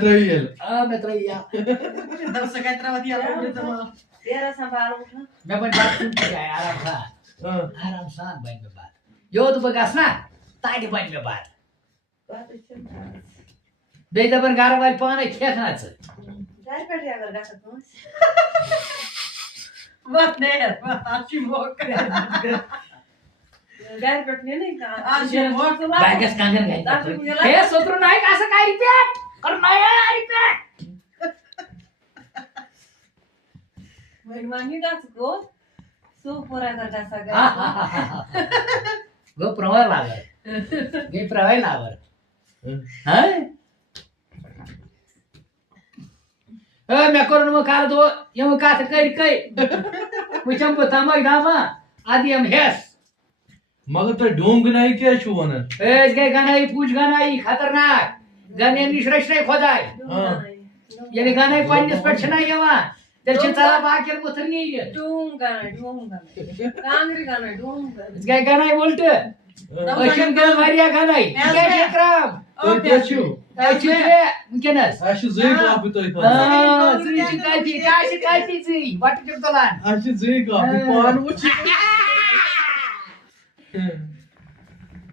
Trail. मैं traía. दस का इतना बढ़िया बोल तो तेरा संभाल उठा मैं पण बात सुन के आया आराम सा बन में बात. यो तू बगास ना ताडी बन में बात. बात इच्छा बेटा पण गारवाल पान खेखनाच. काय पेटे अगर गासत तू बात नहीं है अच्छी मोक गाय पेटने नाही का आज मोक बागस कांगन घ्यायचं. हे सोत्र नाही का असं काय रिपीट कर नाही रिपीट. मैं मांगी गास को सो पोरा कर गासा गाय गो प्रवाह लावर गे प्रवाह लावर हाय मैं करून मग काल तो यम का करी काय मुचम पतामा गामा आदि हम हेस मग तर ढोंग नाही क्या छु वनन. ए गे गानाई पूछ गानाई खतरनाक गाने निश्रेष्ठ नाही खोदाय याने गानाई पाणीस पक्षना यावा त्याची चला बाकेल मुथरनी डूंगा कांगरी गाना डूंगा गे गानाई बोलत अशम गल वारिया गानाई काय विक्रम क्या छु. चित्रे मुकेनस अशी जई कापी तोय पण. जुईची काय ती जुई वाटत तुला अशी जई कापी पान उची.